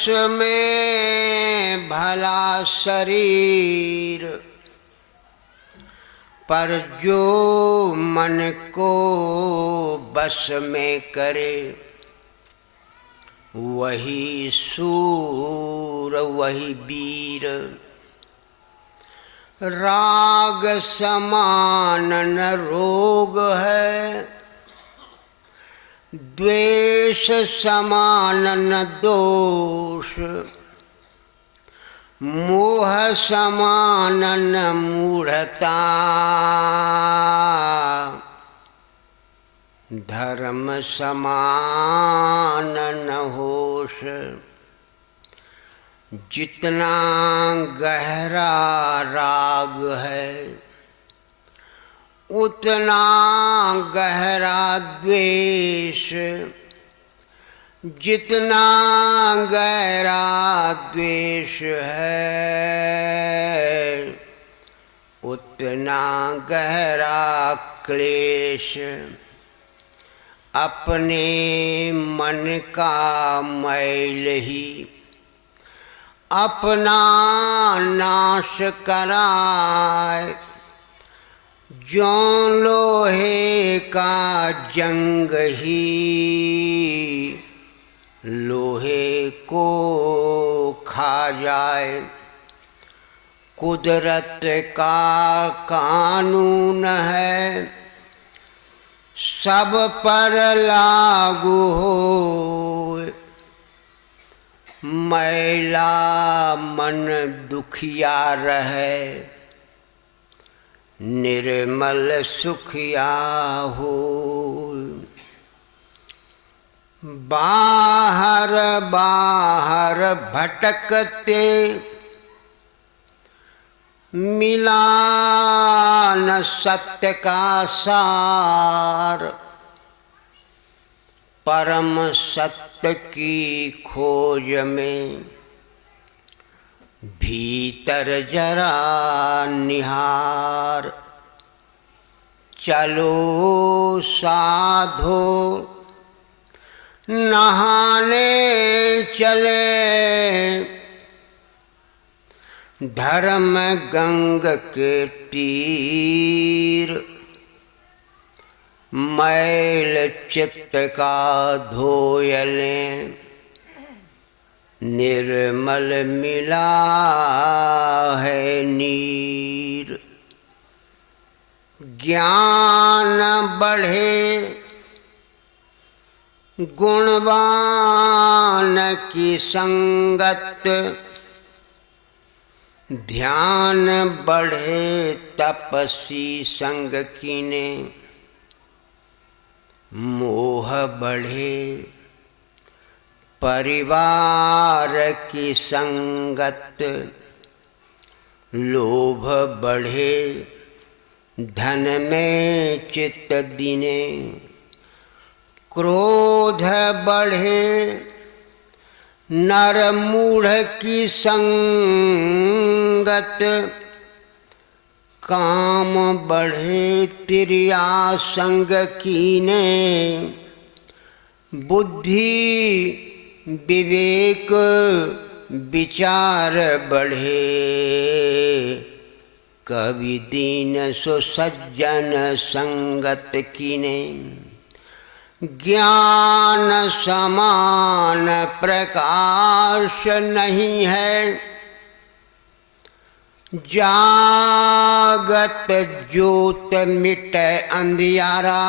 बस में भला शरीर, पर जो मन को बस में करे, वही सूर वही वीर। राग समान न रोग है, द्वेष समान न दोष, मोह समान न मूढ़ता, धर्म समान न होश। जितना गहरा राग है, उतना गहरा द्वेष, जितना गहरा द्वेष है, उतना गहरा क्लेश। अपने मन का मैल ही अपना नाश कराए, ज्यों लोहे का जंग ही लोहे को खा जाए। कुदरत का कानून है, सब पर लागू हो। मैला मन दुखिया रहे, निर्मल सुखिया हो। बाहर बाहर भटकते, मिला न सत्य का सार। परम सत्य की खोज में भीतर जरा निहार। चलो साधो नहाने चले, धर्म गंग के तीर। मैल चित्त का धोयलें, निर्मल मिला है नीर। ज्ञान बढ़े गुणवान की संगत, ध्यान बढ़े तपसी संग कीने। मोह बढ़े परिवार की संगत, लोभ बढ़े धन में चित्त दीने। क्रोध बढ़े नर मूढ़ की संगत, काम बढ़े तिर्या संग कीने। बुद्धि विवेक विचार बढ़े, कवि दीन सो सज्जन संगत कीने। ज्ञान समान प्रकाश नहीं है, जागत ज्योत मिटे अंधियारा।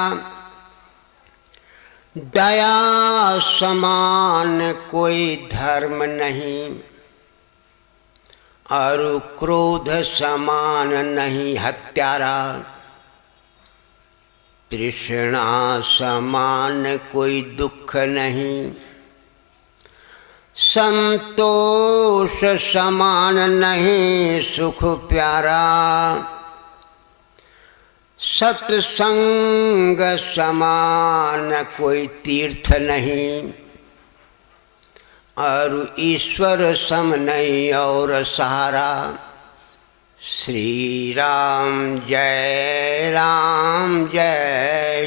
दया समान कोई धर्म नहीं, और क्रोध समान नहीं हत्यारा। तृष्णा समान कोई दुख नहीं, संतोष समान नहीं सुख प्यारा। सत्संग समान कोई तीर्थ नहीं, और ईश्वर सम नहीं और सहारा। श्री राम जय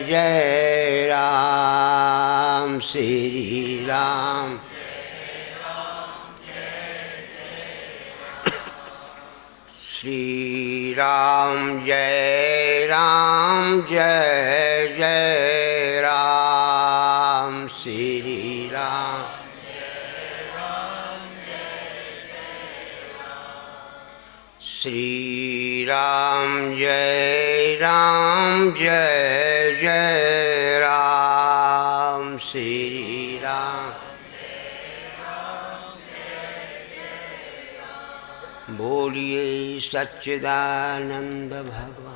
जय राम, श्री राम श्री राम जय जय राम। श्री राम श्री राम जय जय राम। श्री राम बोलिए सच्चिदानंद भगवान।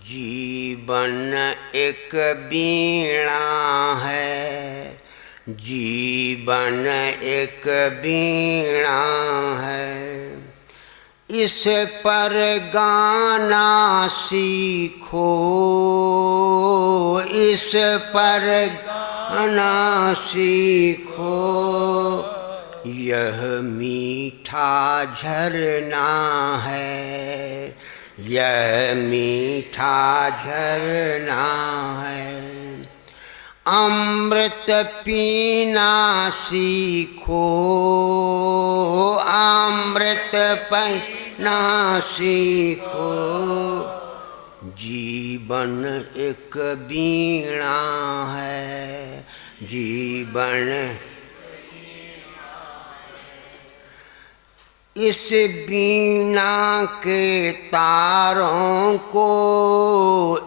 जीवन एक वीणा है, जीवन एक वीणा है, इस पर गाना सीखो, इस पर गाना सीखो। यह मीठा झरना है, यह मीठा झरना है, अमृत पीना सीखो, अमृत पीना सीखो। जीवन एक वीणा है, जीवन इस वीणा के तारों को,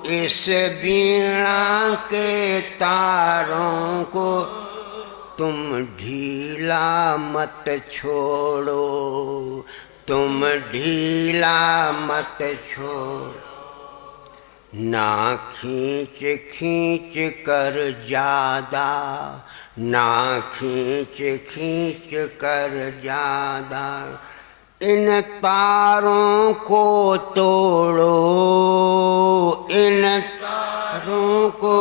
इस वीणा के तारों को तुम ढीला मत छोड़ो, तुम ढीला मत छोड़ो। ना खींच खींच कर ज्यादा, ना खींच खींच कर ज्यादा, इन तारों को तोड़ो, इन तारों को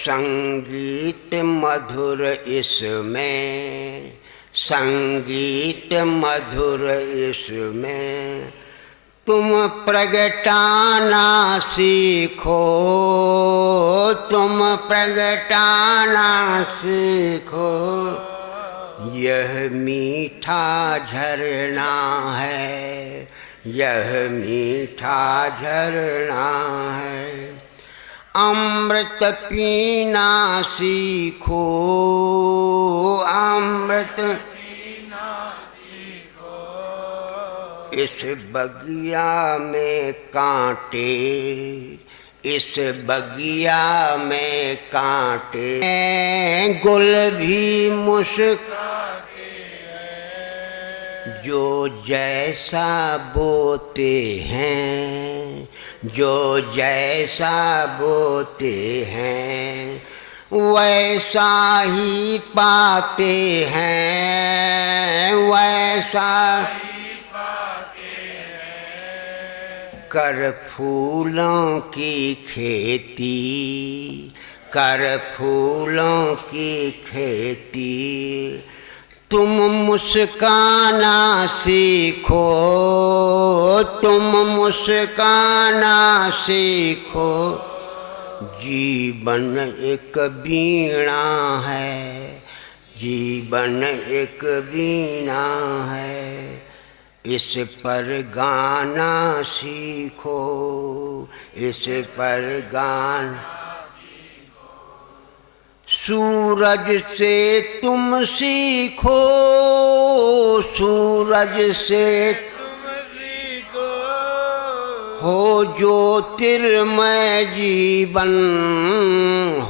संगीत मधुर इसमें, संगीत मधुर इसमें तुम प्रगटाना सीखो, तुम प्रगटाना सीखो। यह मीठा झरना है, यह मीठा झरना है, अमृत पीना सीखो, अमृत पीना सीखो। इस बगिया में कांटे, इस बगिया में कांटे, गुल भी मुस्कुराते हैं। जो जैसा बोते हैं, जो जैसा बोते हैं, वैसा ही पाते हैं, वैसा कर फूलों की खेती, कर फूलों की खेती, तुम मुस्काना सीखो, तुम मुस्काना सीखो। जीवन एक वीणा है, जीवन एक वीणा है, इस पर गाना सीखो, इस पर गाना सीखो। सूरज से तुम सीखो, सूरज से तुम सीखो। हो ज्योतिर्मय जीवन,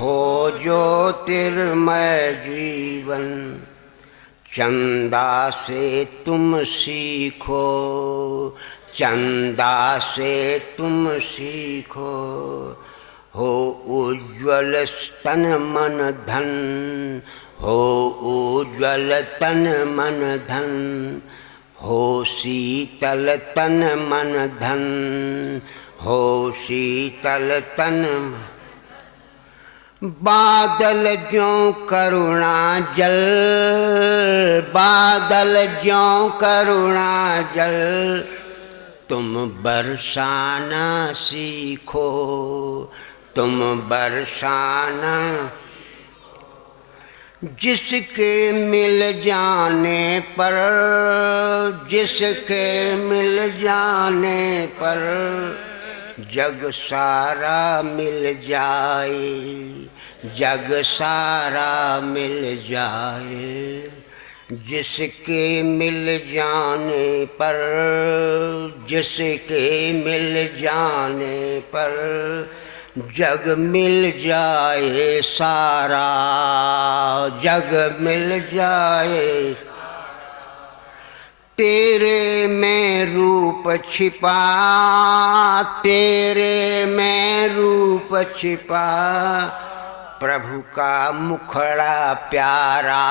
हो ज्योतिर्मय जीवन। चंदा से तुम सीखो, चंदा से तुम सीखो। हो उज्ज्वल तन मन धन, हो उज्ज्वल तन मन धन, हो शीतल तन मन धन, हो शीतल तन। बादल ज्यों करुणा जल, बादल ज्यों करुणा जल, तुम बरसाना सीखो, तुम बरसाना। जिसके मिल जाने पर, जिसके मिल जाने पर जग सारा मिल जाए, जग सारा मिल जाए। जिसके मिल जाने पर, जिसके मिल जाने पर जग मिल जाए सारा, जग मिल जाए। तेरे में रूप छिपा, तेरे में रूप छिपा प्रभु का मुखड़ा प्यारा,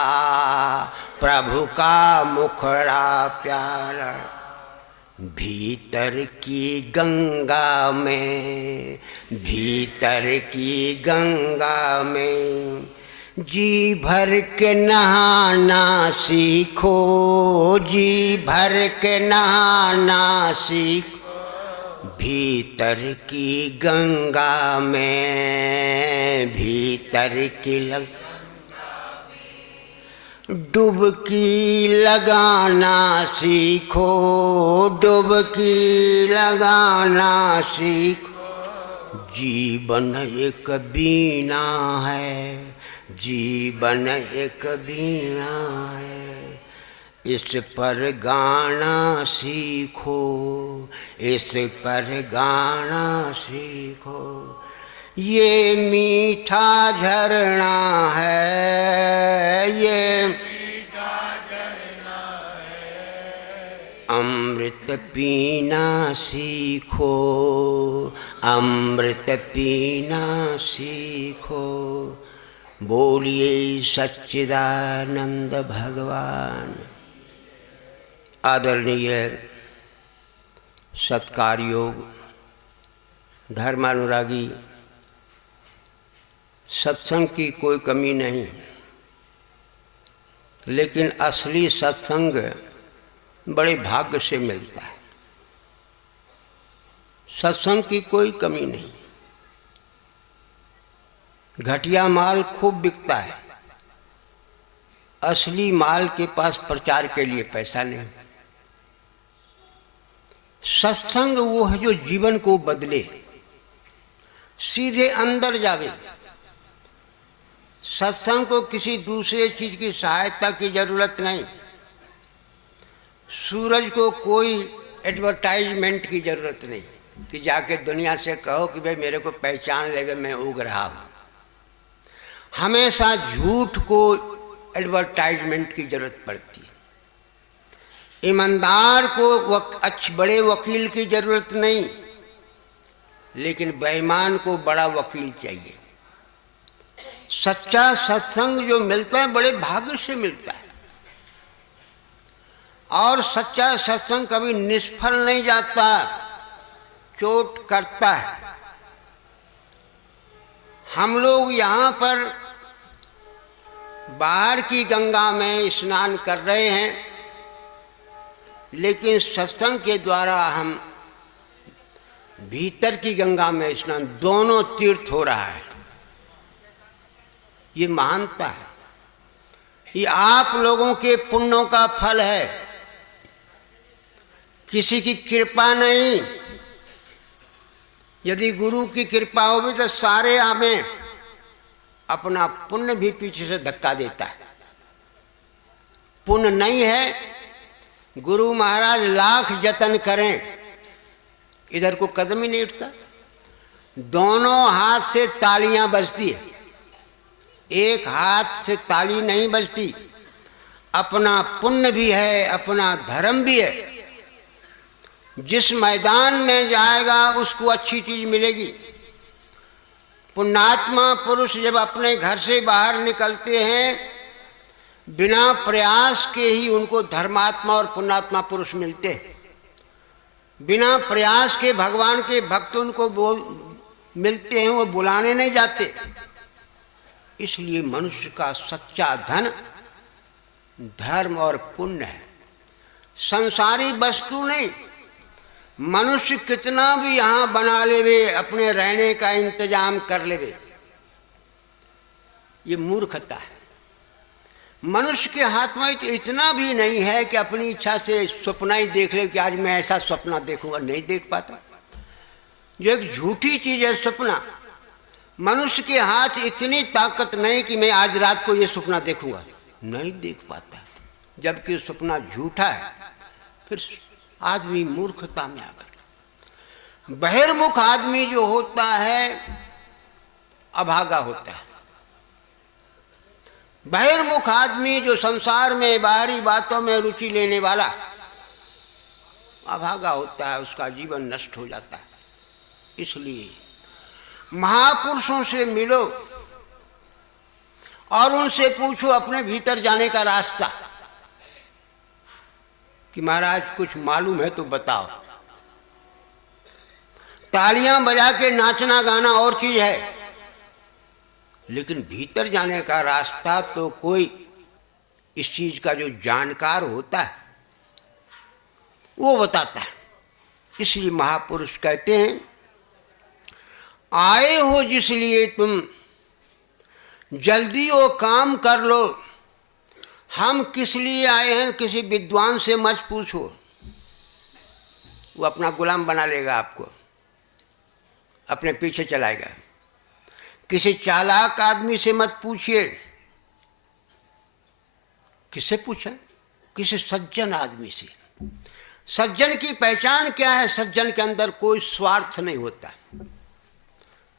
प्रभु का मुखड़ा प्यारा। भीतर की गंगा में, भीतर की गंगा में जी भर के नहाना सीखो, जी भर के नहाना सीखो। भीतर की गंगा में, भीतर की डुबकी लगाना सीखो, डुबकी लगाना सीखो। जीवन एक बीना है, जीवन एक बीना है। इस पर गाना सीखो, इस पर गाना सीखो। ये मीठा झरना है, ये मीठा झरना है। अमृत पीना सीखो, अमृत पीना सीखो। बोलिए सच्चिदानंद भगवान। आदरणीय सत्कार योग धर्मानुरागी, सत्संग की कोई कमी नहीं, लेकिन असली सत्संग बड़े भाग्य से मिलता है। सत्संग की कोई कमी नहीं। घटिया माल खूब बिकता है, असली माल के पास प्रचार के लिए पैसा नहीं। सत्संग वो है जो जीवन को बदले, सीधे अंदर जावे। सत्संग को किसी दूसरे चीज की सहायता की जरूरत नहीं। सूरज को कोई एडवर्टाइजमेंट की जरूरत नहीं कि जाके दुनिया से कहो कि भाई मेरे को पहचान ले, मैं उग रहा हूं। हमेशा झूठ को एडवर्टाइजमेंट की जरूरत पड़ती है। ईमानदार को बड़े वकील की जरूरत नहीं, लेकिन बेईमान को बड़ा वकील चाहिए। सच्चा सत्संग जो मिलता है बड़े भाग्य से मिलता है, और सच्चा सत्संग कभी निष्फल नहीं जाता, चोट करता है। हम लोग यहाँ पर बाहर की गंगा में स्नान कर रहे हैं, लेकिन सत्संग के द्वारा हम भीतर की गंगा में स्नान, दोनों तीर्थ हो रहा है। ये महानता है, ये आप लोगों के पुण्यों का फल है, किसी की कृपा नहीं। यदि गुरु की कृपा होगी तो सारे हमें, अपना पुण्य भी पीछे से धक्का देता है। पुण्य नहीं है, गुरु महाराज लाख जतन करें, इधर को कदम ही नहीं उठता। दोनों हाथ से तालियां बजती है, एक हाथ से ताली नहीं बजती। अपना पुण्य भी है, अपना धर्म भी है। जिस मैदान में जाएगा उसको अच्छी चीज मिलेगी। पुण्यात्मा पुरुष जब अपने घर से बाहर निकलते हैं, बिना प्रयास के ही उनको धर्मात्मा और पुण्यात्मा पुरुष मिलते हैं। बिना प्रयास के भगवान के भक्त उनको मिलते हैं, वो बुलाने नहीं जाते। इसलिए मनुष्य का सच्चा धन धर्म और पुण्य है, संसारी वस्तु नहीं। मनुष्य कितना भी यहाँ बना लेवे, अपने रहने का इंतजाम कर लेवे, ये मूर्खता है। मनुष्य के हाथ में तो इतना भी नहीं है कि अपनी इच्छा से सपना ही देख ले कि आज मैं ऐसा सपना देखूंगा, नहीं देख पाता। जो एक झूठी चीज है सपना, मनुष्य के हाथ इतनी ताकत नहीं कि मैं आज रात को ये सपना देखूंगा, नहीं देख पाता। जबकि सपना झूठा है, फिर आदमी मूर्खता में आ गया। बहिर्मुख आदमी जो होता है अभागा होता है। बहिर्मुख आदमी जो संसार में बाहरी बातों में रुचि लेने वाला अभागा होता है, उसका जीवन नष्ट हो जाता है। इसलिए महापुरुषों से मिलो और उनसे पूछो अपने भीतर जाने का रास्ता कि महाराज कुछ मालूम है तो बताओ। तालियां बजा के नाचना गाना और चीज है, लेकिन भीतर जाने का रास्ता तो कोई इस चीज का जो जानकार होता है वो बताता है। इसलिए महापुरुष कहते हैं, आए हो जिसलिए तुम जल्दी वो काम कर लो। हम किस लिए आए हैं किसी विद्वान से मत पूछो, वो अपना गुलाम बना लेगा, आपको अपने पीछे चलाएगा। किसी चालाक आदमी से मत पूछिए। किससे पूछे? किसी सज्जन आदमी से। सज्जन की पहचान क्या है? सज्जन के अंदर कोई स्वार्थ नहीं होता।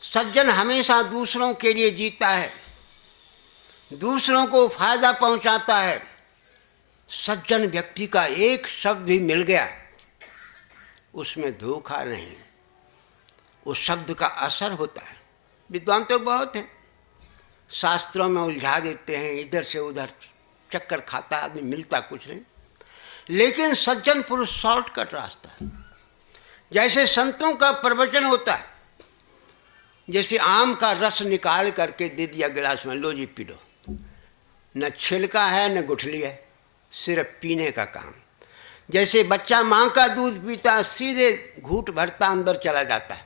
सज्जन हमेशा दूसरों के लिए जीता है, दूसरों को फायदा पहुंचाता है। सज्जन व्यक्ति का एक शब्द भी मिल गया, उसमें धोखा नहीं, उस शब्द का असर होता है। विद्वान तो बहुत हैं, शास्त्रों में उलझा देते हैं, इधर से उधर चक्कर खाता आदमी, मिलता कुछ नहीं। लेकिन सज्जन पुरुष शॉर्टकट रास्ता है। जैसे संतों का प्रवचन होता है, जैसे आम का रस निकाल करके दे दिया गिलास में, लो जी पी लो, न छिलका है न गुठली है, सिर्फ पीने का काम। जैसे बच्चा माँ का दूध पीता, सीधे घूंट भरता अंदर चला जाता है,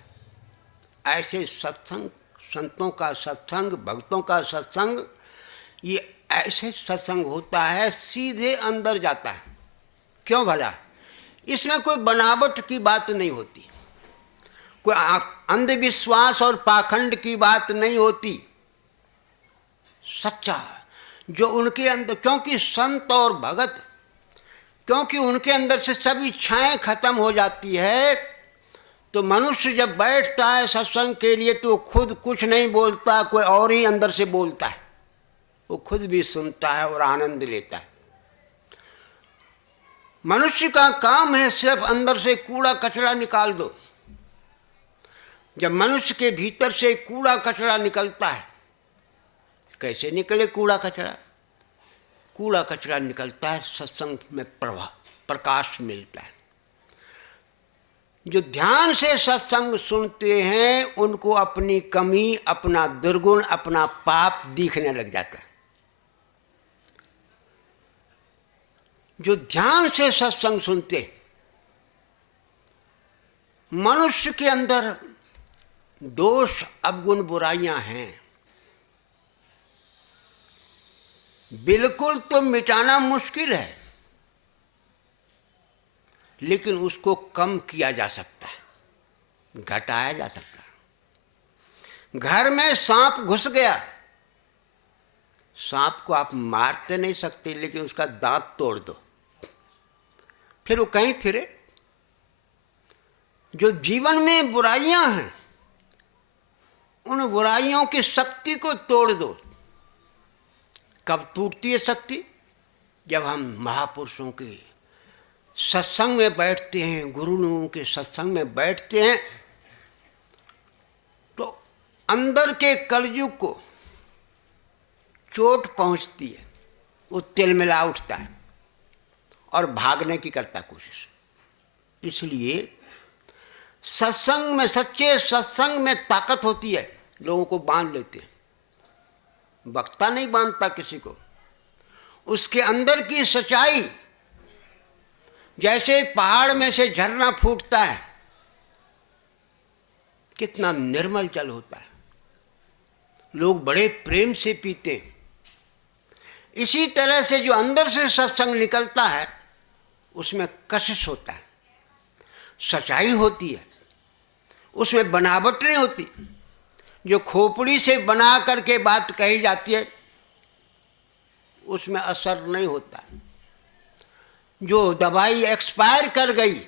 ऐसे सत्संग, संतों का सत्संग, भक्तों का सत्संग, ये ऐसे सत्संग होता है, सीधे अंदर जाता है। क्यों भला? इसमें कोई बनावट की बात नहीं होती, कोई अंधविश्वास और पाखंड की बात नहीं होती। सच्चा जो उनके अंदर, क्योंकि संत और भगत, क्योंकि उनके अंदर से सब इच्छाएं खत्म हो जाती है, तो मनुष्य जब बैठता है सत्संग के लिए तो खुद कुछ नहीं बोलता, कोई और ही अंदर से बोलता है। वो खुद भी सुनता है और आनंद लेता है। मनुष्य का काम है सिर्फ अंदर से कूड़ा कचरा निकाल दो। जब मनुष्य के भीतर से कूड़ा कचरा निकलता है, कैसे निकले कूड़ा कचरा? कूड़ा कचरा निकलता है सत्संग में, प्रकाश मिलता है। जो ध्यान से सत्संग सुनते हैं उनको अपनी कमी, अपना दुर्गुण, अपना पाप दिखने लग जाता है। जो ध्यान से सत्संग सुनते, मनुष्य के अंदर दोष, अवगुण, बुराइयां हैं, बिल्कुल तो मिटाना मुश्किल है, लेकिन उसको कम किया जा सकता है, घटाया जा सकता है। घर में सांप घुस गया, सांप को आप मारते नहीं सकते, लेकिन उसका दांत तोड़ दो, फिर वो कहीं फिरे। जो जीवन में बुराइयां हैं, उन बुराइयों की शक्ति को तोड़ दो। कब टूटती है शक्ति? जब हम महापुरुषों के सत्संग में बैठते हैं, गुरुओं के सत्संग में बैठते हैं, तो अंदर के कलयुग को चोट पहुंचती है, वो तिलमिला उठता है और भागने की करता कोशिश। इसलिए सत्संग में, सच्चे सत्संग में ताकत होती है, लोगों को बांध लेते हैं। वक्ता नहीं बांधता किसी को, उसके अंदर की सच्चाई, जैसे पहाड़ में से झरना फूटता है, कितना निर्मल जल होता है, लोग बड़े प्रेम से पीते हैं। इसी तरह से जो अंदर से सत्संग निकलता है उसमें कशिश होता है, सच्चाई होती है, उसमें बनावट नहीं होती। जो खोपड़ी से बना करके बात कही जाती है उसमें असर नहीं होता। जो दवाई एक्सपायर कर गई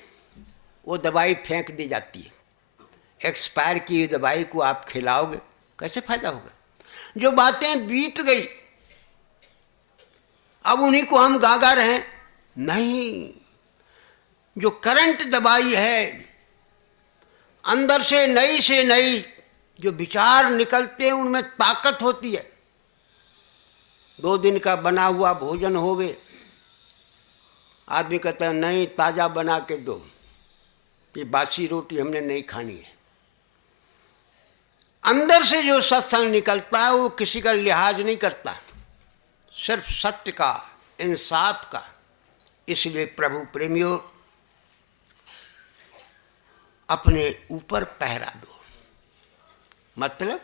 वो दवाई फेंक दी जाती है। एक्सपायर की हुई दवाई को आप खिलाओगे कैसे फायदा होगा? जो बातें बीत गई अब उन्हीं को हम गा रहे हैं, नहीं। जो करंट दवाई है, अंदर से नई जो विचार निकलते हैं उनमें ताकत होती है। 2 दिन का बना हुआ भोजन होवे, आदमी कहता है नहीं ताज़ा बना के दो, ये बासी रोटी हमने नहीं खानी है। अंदर से जो सत्संग निकलता है वो किसी का लिहाज नहीं करता, सिर्फ सत्य का, इंसाफ का। इसलिए प्रभु प्रेमियों, अपने ऊपर पहरा दो। मतलब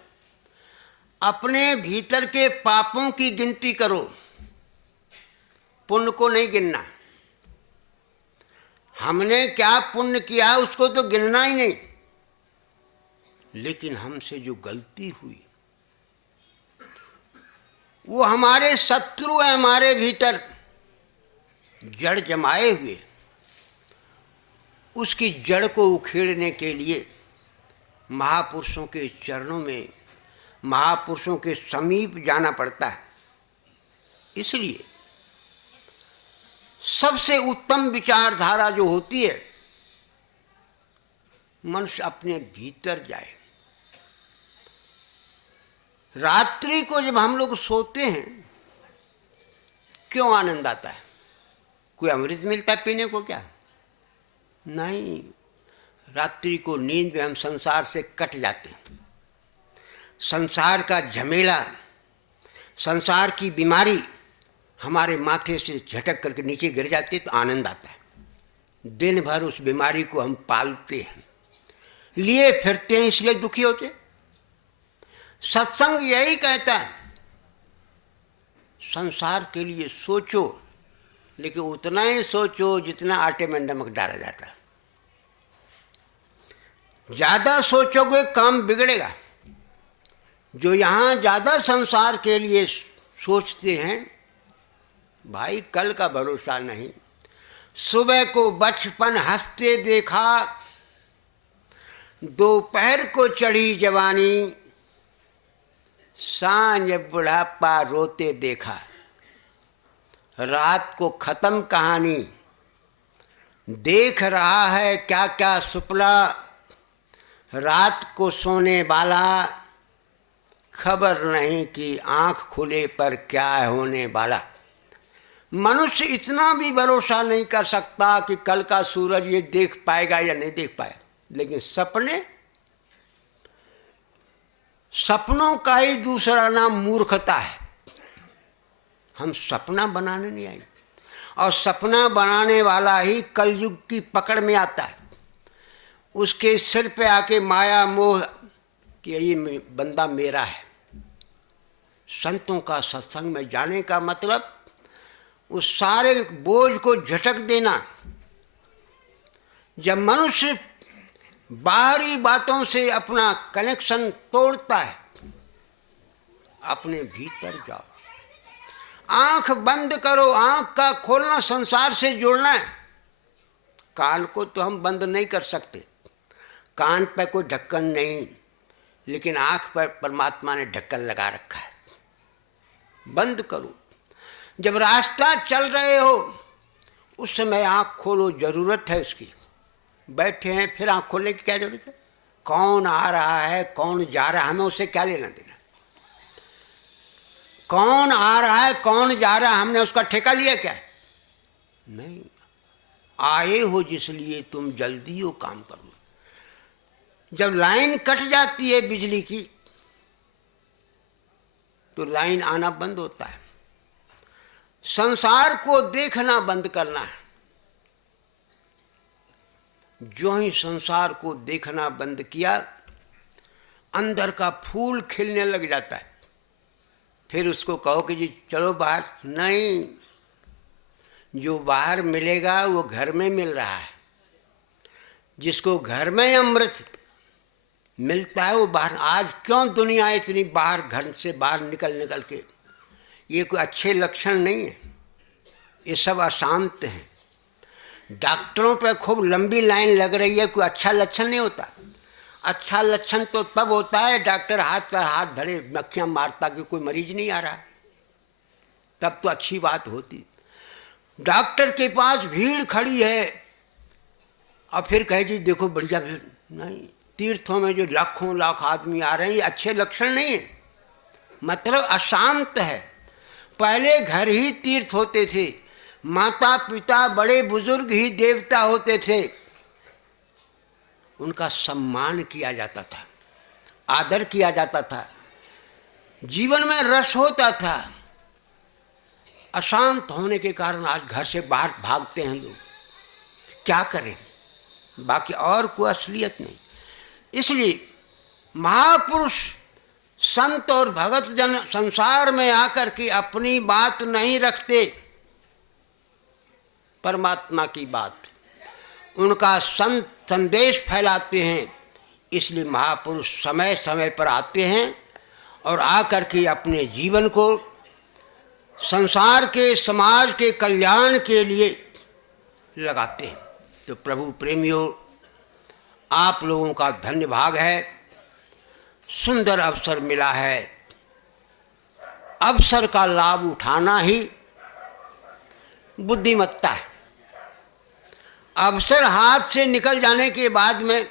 अपने भीतर के पापों की गिनती करो, पुण्य को नहीं गिनना। हमने क्या पुण्य किया उसको तो गिनना ही नहीं, लेकिन हमसे जो गलती हुई वो हमारे शत्रु है, हमारे भीतर जड़ जमाए हुए। उसकी जड़ को उखेड़ने के लिए महापुरुषों के चरणों में, महापुरुषों के समीप जाना पड़ता है। इसलिए सबसे उत्तम विचारधारा जो होती है, मनुष्य अपने भीतर जाए। रात्रि को जब हम लोग सोते हैं क्यों आनंद आता है? कोई अमृत मिलता है पीने को क्या? नहीं। रात्रि को नींद में हम संसार से कट जाते हैं। संसार का झमेला, संसार की बीमारी हमारे माथे से झटक करके नीचे गिर जाती है तो आनंद आता है। दिन भर उस बीमारी को हम पालते हैं, लिए फिरते हैं, इसलिए दुखी होते। सत्संग यही कहता है, संसार के लिए सोचो, लेकिन उतना ही सोचो जितना आटे में नमक डाला जाता है। ज्यादा सोचोगे काम बिगड़ेगा। जो यहाँ ज्यादा संसार के लिए सोचते हैं, भाई कल का भरोसा नहीं। सुबह को बचपन हंसते देखा, दोपहर को चढ़ी जवानी, सांझ बुढ़ापा रोते देखा। रात को खत्म कहानी, देख रहा है क्या क्या सुपना। रात को सोने वाला, खबर नहीं कि आंख खुले पर क्या होने वाला। मनुष्य इतना भी भरोसा नहीं कर सकता कि कल का सूरज ये देख पाएगा या नहीं देख पाएगा। लेकिन सपनों का ही दूसरा नाम मूर्खता है। हम सपना बनाने नहीं आए, और सपना बनाने वाला ही कलयुग की पकड़ में आता है। उसके सिर पे आके माया मोह कि ये बंदा मेरा है। संतों का सत्संग में जाने का मतलब उस सारे बोझ को झटक देना। जब मनुष्य बाहरी बातों से अपना कनेक्शन तोड़ता है, अपने भीतर जाओ। आंख बंद करो, आंख का खोलना संसार से जुड़ना है। कान को तो हम बंद नहीं कर सकते, कान पर कोई ढक्कन नहीं, लेकिन आंख पर परमात्मा ने ढक्कन लगा रखा है। बंद करो। जब रास्ता चल रहे हो उस समय आंख खोलो, जरूरत है उसकी। बैठे हैं फिर आंख खोलने की क्या जरूरत है? कौन आ रहा है कौन जा रहा है, हमें उससे क्या लेना देना? कौन आ रहा है कौन जा रहा है, हमने उसका ठेका लिया क्या? नहीं। आए हो जिसलिए तुम जल्दी हो काम करो। जब लाइन कट जाती है बिजली की तो लाइन आना बंद होता है। संसार को देखना बंद करना है। जो ही संसार को देखना बंद किया, अंदर का फूल खिलने लग जाता है। फिर उसको कहो कि जी चलो बाहर, नहीं, जो बाहर मिलेगा वो घर में मिल रहा है। जिसको घर में अमृत मिलता है वो बाहर। आज क्यों दुनिया इतनी बाहर, घर से बाहर निकल निकल के, ये कोई अच्छे लक्षण नहीं है, ये सब अशांत हैं। डॉक्टरों पे खूब लंबी लाइन लग रही है, कोई अच्छा लक्षण नहीं होता। अच्छा लक्षण तो तब होता है डॉक्टर हाथ पर हाथ धरे मक्खियाँ मारता कि कोई मरीज नहीं आ रहा, तब तो अच्छी बात होती। डॉक्टर के पास भीड़ खड़ी है और फिर कहे जी देखो बढ़िया भीड़, नहीं, तीर्थों में जो लाखों लाख आदमी आ रहे हैं ये अच्छे लक्षण नहीं है, मतलब अशांत है। पहले घर ही तीर्थ होते थे, माता पिता बड़े बुजुर्ग ही देवता होते थे, उनका सम्मान किया जाता था, आदर किया जाता था, जीवन में रस होता था। अशांत होने के कारण आज घर से बाहर भागते हैं लोग, क्या करें, बाकी और कोई असलियत नहीं। इसलिए महापुरुष संत और भगत जन संसार में आकर के अपनी बात नहीं रखते, परमात्मा की बात, उनका संदेश फैलाते हैं। इसलिए महापुरुष समय समय पर आते हैं और आकर के अपने जीवन को संसार के, समाज के कल्याण के लिए लगाते हैं। तो प्रभु प्रेमियों, आप लोगों का धन्य भाग है, सुंदर अवसर मिला है। अवसर का लाभ उठाना ही बुद्धिमत्ता है। अवसर हाथ से निकल जाने के बाद में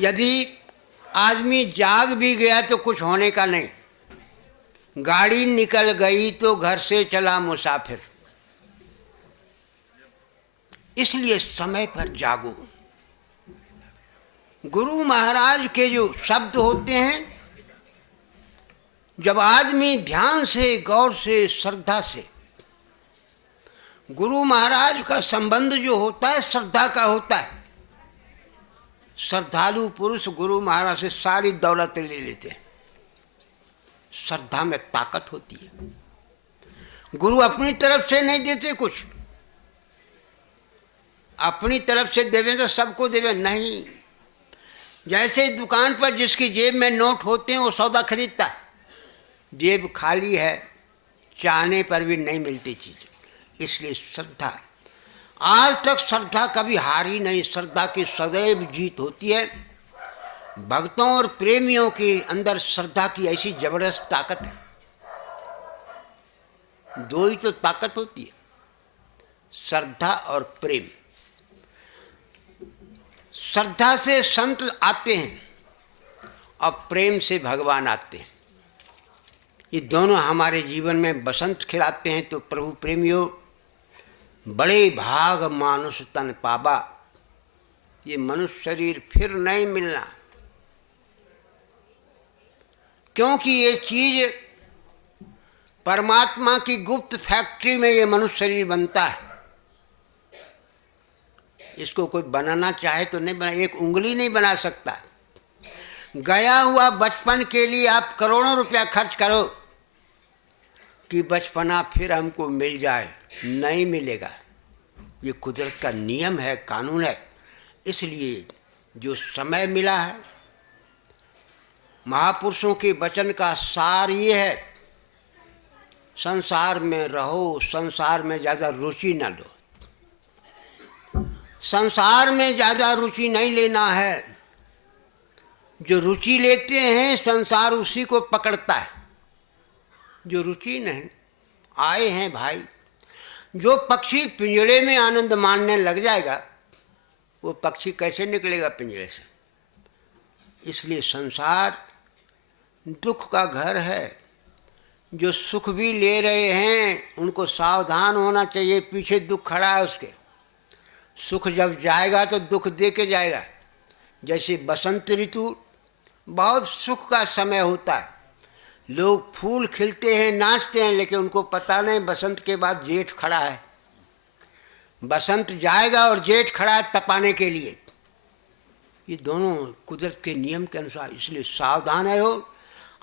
यदि आदमी जाग भी गया तो कुछ होने का नहीं। गाड़ी निकल गई तो घर से चला मुसाफिर। इसलिए समय पर जागो। गुरु महाराज के जो शब्द होते हैं, जब आदमी ध्यान से, गौर से, श्रद्धा से, गुरु महाराज का संबंध जो होता है श्रद्धा का होता है। श्रद्धालु पुरुष गुरु महाराज से सारी दौलत ले लेते हैं। श्रद्धा में ताकत होती है। गुरु अपनी तरफ से नहीं देते कुछ, अपनी तरफ से देवे तो सबको देवे नहीं। जैसे दुकान पर जिसकी जेब में नोट होते हैं वो सौदा खरीदता है, जेब खाली है, चाहने पर भी नहीं मिलती चीज। इसलिए श्रद्धा, आज तक श्रद्धा कभी हारी नहीं, श्रद्धा की सदैव जीत होती है। भक्तों और प्रेमियों के अंदर श्रद्धा की ऐसी जबरदस्त ताकत है। दो ही तो ताकत होती है, श्रद्धा और प्रेम। श्रद्धा से संत आते हैं और प्रेम से भगवान आते हैं। ये दोनों हमारे जीवन में बसंत खिलाते हैं। तो प्रभु प्रेमियों, बड़े भाग मानुष तन पाबा, ये मनुष्य शरीर फिर नहीं मिलना, क्योंकि ये चीज परमात्मा की गुप्त फैक्ट्री में ये मनुष्य शरीर बनता है। इसको कोई बनाना चाहे तो नहीं बना, एक उंगली नहीं बना सकता। गया हुआ बचपन के लिए आप करोड़ों रुपया खर्च करो कि बचपना फिर हमको मिल जाए, नहीं मिलेगा। ये कुदरत का नियम है, कानून है। इसलिए जो समय मिला है, महापुरुषों के वचन का सार ये है, संसार में रहो, संसार में ज़्यादा रुचि न लो। संसार में ज़्यादा रुचि नहीं लेना है। जो रुचि लेते हैं संसार उसी को पकड़ता है। जो रुचि नहीं, आए हैं भाई, जो पक्षी पिंजड़े में आनंद मानने लग जाएगा वो पक्षी कैसे निकलेगा पिंजड़े से। इसलिए संसार दुख का घर है। जो सुख भी ले रहे हैं उनको सावधान होना चाहिए, पीछे दुख खड़ा है उसके। सुख जब जाएगा तो दुख दे के जाएगा। जैसे बसंत ऋतु बहुत सुख का समय होता है, लोग फूल खिलते हैं, नाचते हैं, लेकिन उनको पता नहीं बसंत के बाद जेठ खड़ा है। बसंत जाएगा और जेठ खड़ा है तपाने के लिए। ये दोनों कुदरत के नियम के अनुसार। इसलिए सावधान है हो।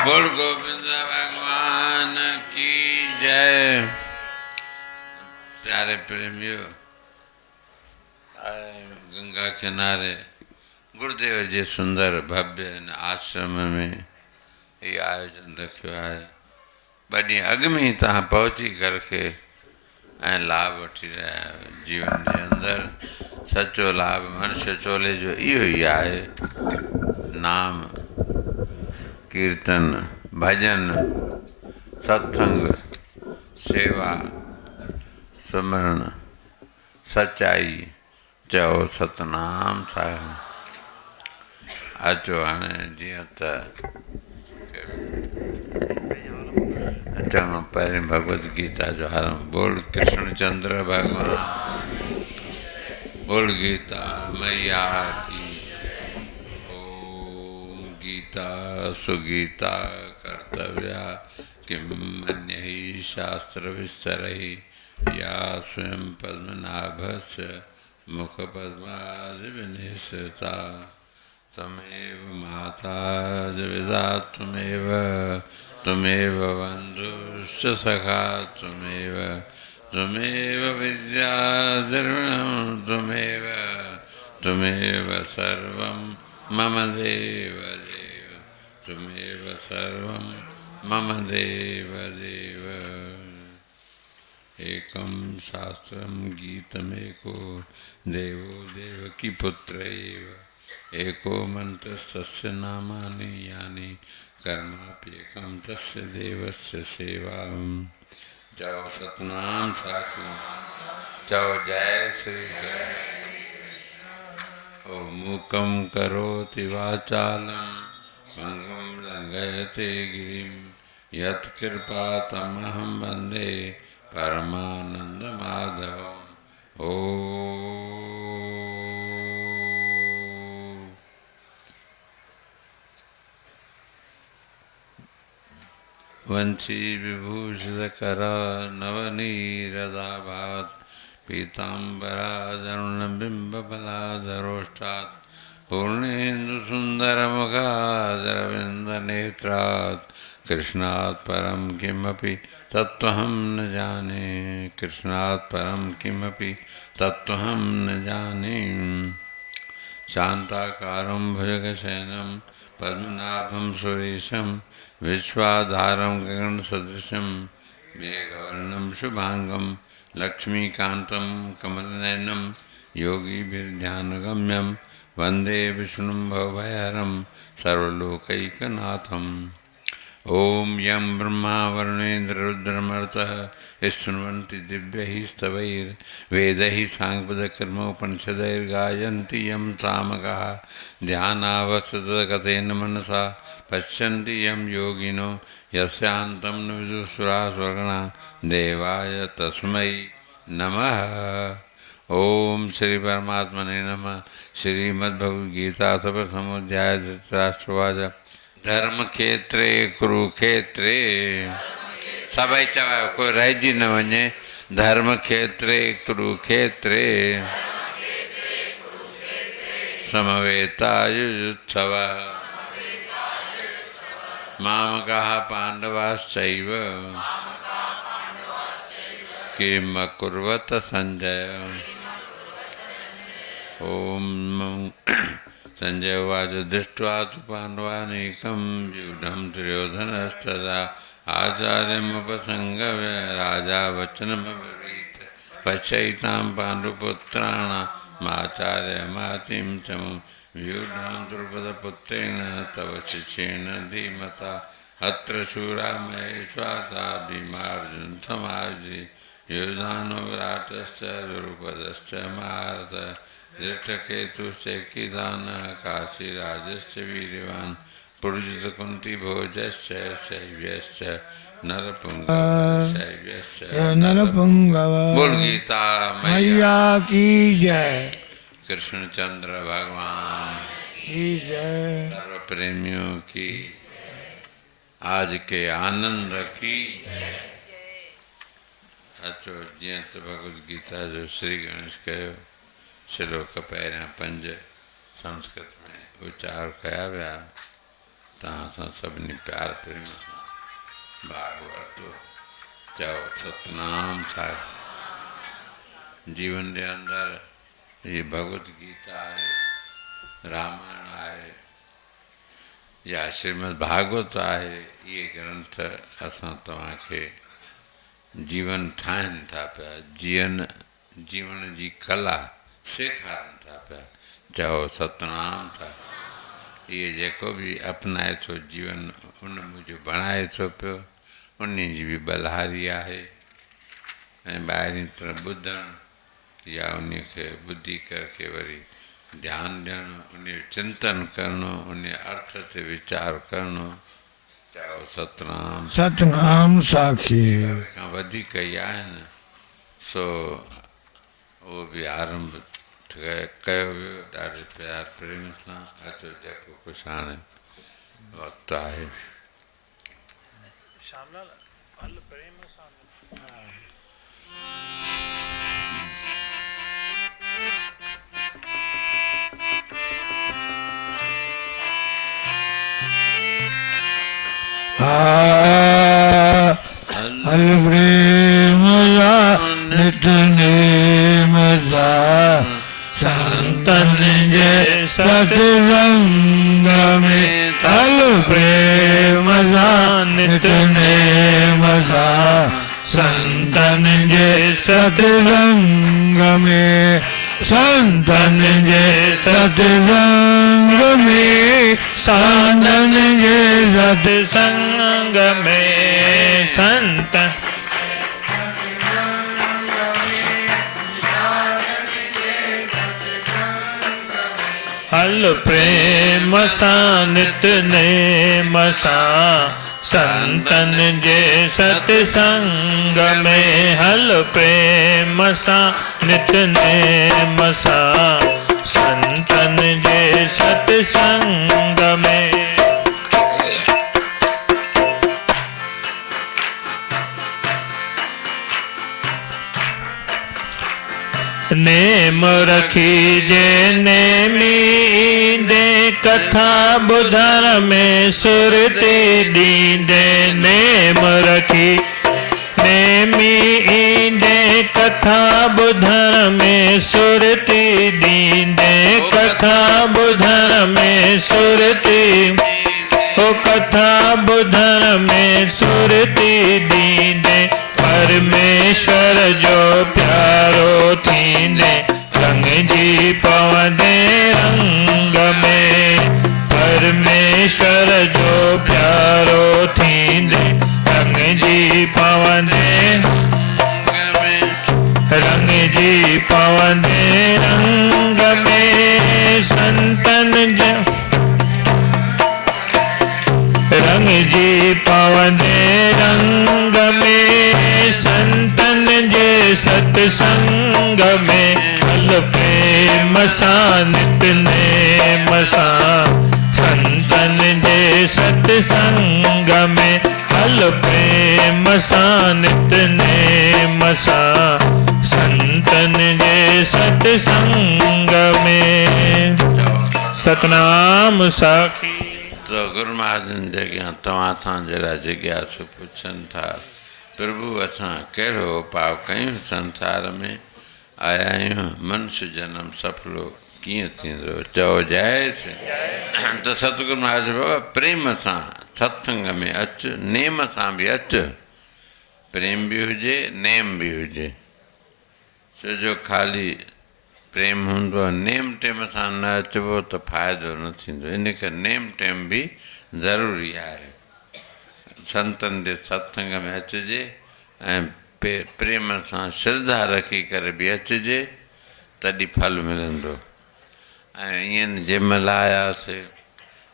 बोल गोविंद भगवान की जय। प्यारे प्रेमियों, गंगा किनारे गुरुदेव जी सुंदर भव्य आश्रम में ये आयोजन रखियो आहे। बड़ी अग में ही तव्हां पहुची करके ऐं लाभ वठी रहिया आहियो। जीवन जे अंदरि सचो लाभ मनुष्य चोले जो इहो ई आहे। नाम कीर्तन भजन सत्संग सेवा सुमरण सच्चाई चओ सतनाम साहिब। अचो हाणे जीअं त चङो पहिरीं भगवत गीता जो आरंभ। बोल कृष्ण चंद्र भगवान, बोल गीता मैया की। ओम गीता सुगीता कर्तव्या किम अन्यहि शास्त्र विस्तरहि या स्वयं पद्मनाभस्य मुख पद्मादिविनिसृता। त्वमेव माता जविदा त्वमेव बन्धुश्च सखा त्वमेव विद्या द्रविणं त्वमेव सर्वं मम देव त्वमेव सर्वं मम देव। एकं शास्त्रं गीतमेको देवो देवकी पुत्र एव। एको मन्त्रस्तस्य नामानि यानि कर्माप्येकं तस्य देवस्य सेवां। चौ सतनाम साखी चौ जय श्री कृष्ण। ओ मूकं करोति वाचालं पंगुं लंघयते गिरिं यत्कृपातमहं वन्दे परमानन्दमाधवम्। ओ वंशी विभूषितकरा नवनीरदाभात् पीताम्बरादरुणबिम्बफलाधरोष्टात् पूर्णेन्दुसुन्दरमुखादरविन्दनेत्रात् कृष्णात् परं किमपि तत्त्वहं न जाने। कृष्णात् परं किमपि तत्त्वहं न जाने। शान्ताकारं भुजगशयनं पद्मनाभं सुरेशं विश्वाधारं गगनसदृशं मेघवर्णं शुभांगं लक्ष्मीकान्तं कमलनयनं योगिभिर्ध्यानगम्यं वन्दे विष्णुं भवभयहरं सर्वलोकैकनाथम्। ओम यं ब्रह्मा वरुणेन्द्र रुद्रमरुतः स्तुवन्ति दिव्यैः स्तवैर्वेदैः साङ्गपदकर्मोपनिषदैर्गायन्ति यं सामगाः ध्यानावस्थितगतेन मनसा पश्यन्ति यं योगिनो यस्यान्तं न विदुषुराः स्वर्गणा देवाय तस्मै नमः। ओम श्री परमात्मने नमः। श्रीमद्भगवद्गीता सप्तमोऽध्याय धृतराष्ट्रवाच धर्म क्षेत्रे कुरुक्षेत्रे सभई चवायो कोई रहिजी न वञे। धर्म क्षेत्रे कुरुक्षेत्रे समवेतायुयुत्सव मामकाः पाण्डवाश्चैव किम अकुर्वत संजय। ओम संजय उवाच दृष्ट्वा तु पाण्डवानीकं व्यूढं दुर्योधनस्तदा आचार्यमुपसङ्गम्य राजा वचनमब्रवीत् पश्यैतां पाण्डुपुत्राणामाचार्यमातिं च व्यूढां द्रुपदपुत्रेण तव शिष्येण धीमता अत्र शूरा महेश्वासा भीमार्जुनसमायुधि युधानो विराटश्च द्रुपदश्च महारथ धृष्टकेतुश्च कीदानः काशीराजश्च वीर्यवान् पुरुजितकुन्तीभोजश्च शैव्यश्च नरपुंगव। बोल गीता मैया की जय। कृष्णचंद्र भगवान की जय। सर्व प्रेमियों की आज के आनंद की अचो जीअं त भगवद गीता जो श्री गणेश कयो श्लोक पहिरियां 5 संस्कृत में उच्चार कया विया तव्हां सां सभिनी प्यार प्रेम सां भाग वरितो। चओ सतनाम साहिब। जीवन जे अंदरि ये भगवत गीता आहे, रामायण आहे या श्रीमद भागवत आहे, इहे ग्रंथ असां तव्हांखे जीवन ठाहिनि था पिया, जीवन जी कला सेखारनि था पिया। चओ सतनाम साहिब। इहे जेको बि अपनाए थो जीवन, उन मुंहिंजो बणाए थो पियो, उन जी बि बलहारी आहे। ऐं ॿाहिरीं तरह ॿुधणु या उन खे ॿुधी करके वरी ध्यानु ॾियणु, उन जो चिंतन करणो, उन अर्थ ते वीचार करणो। चओ सतनाम। सतनाम साखी। खां वधीक ई आहिनि, सो उहो बि आरंभ कयो वियो ॾाढे प्यार प्रेम सां। अचो जेको कुझु हाणे वक़्तु आहे। हल प्रेम सा नित नेम सा संतन जे सत्संग में। हल प्रेम सा नित नेम सा संतन जे सत्संग में। संतन जे सत्संग में। संतन जे सत्संग में। संत हल प्रेम सा नित नेम सा संतन जे सत्संग में। हल प्रेम सा नित नेम सा संतन जे सत्संग में। नेम रखी जे नेमी दे कथा बुधर में सुरती दींदे। नेम रखी नेमी दे कथा बुधर में सुरती दींदे। कथा बुधर में सुरती ओ कथा बुधर में सुरती दींदे। परमेश्वर जो प्यारो थींदे रंग जी पवंदे रंग में। परमेश्वर जो प्यारो थींदे रंग जी पवंदे रंग जी पवंदे रंग में। संतन जो रंग जी पवंदे रंग में। संतन जे सत्संग में। हल प्रेम सा नित नेम सा संतन जे सत्संग में। हल प्रेम सा नित नेम सा संतन जे सत्संग में। सतनाम साखी। तो गुरु महाजन जॻह तव्हां सां जहिड़ा जिज्ञासु पुछनि था, प्रभु असां कहिड़ो उपाउ कयूं, संसार में आया आहियूं, मनुष्य जनम सफलो कीअं थींदो। चओ जय से। त सतगुरु महाराज बाबा प्रेम सां सत्संग में अच, नेम सां बि अच। प्रेम बि हुजे, नेम बि हुजे। छो जो ख़ाली प्रेम हूंदो आहे, नेम टेम सां न अचिबो त फ़ाइदो न थींदो। इन करे नेम टेम बि ज़रूरी आहे। संतनि जे सत्संग में अचिजे ऐं प्रेम सां श्रद्धा रखी करे बि अचिजे, तॾहिं फल मिलंदो। ऐं ईअं जंहिं महिल आयासीं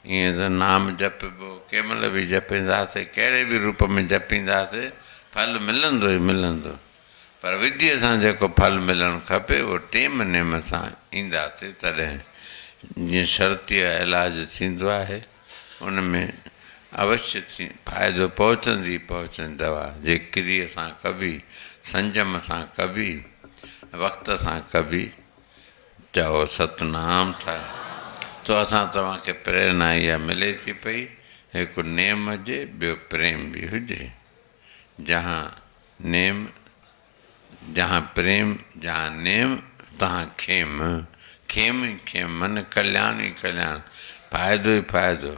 ईअं त नाम जपिबो, कंहिं महिल बि जपींदासीं, कहिड़े बि रूप में जपींदासीं, फल मिलंदो ई मिलंदो। पर विधीअ सां जेको फल मिलणु खपे उहो टेम नेम सां ईंदासीं तॾहिं। जीअं शर्तीअ इलाजु थींदो आहे, उन में अवश्य फ़ाइदो पहुचंदी पहुचंदी दवा। जे क्रिय सां कबी, संयम सां कबी, वक़्त सां कबी। चओ सतनाम साहिब। तो असां तव्हांखे प्रेरणा इहा मिले थी पई एक नेम हुजे, ॿियो प्रेम भी हुजे। जहाँ नेम, जहाँ प्रेम, जहाँ नेम, तहाँ खेम। खेम ही खेम, मन कल्याण ही कल्याण, फ़ाइदो ही फ़ाइदो।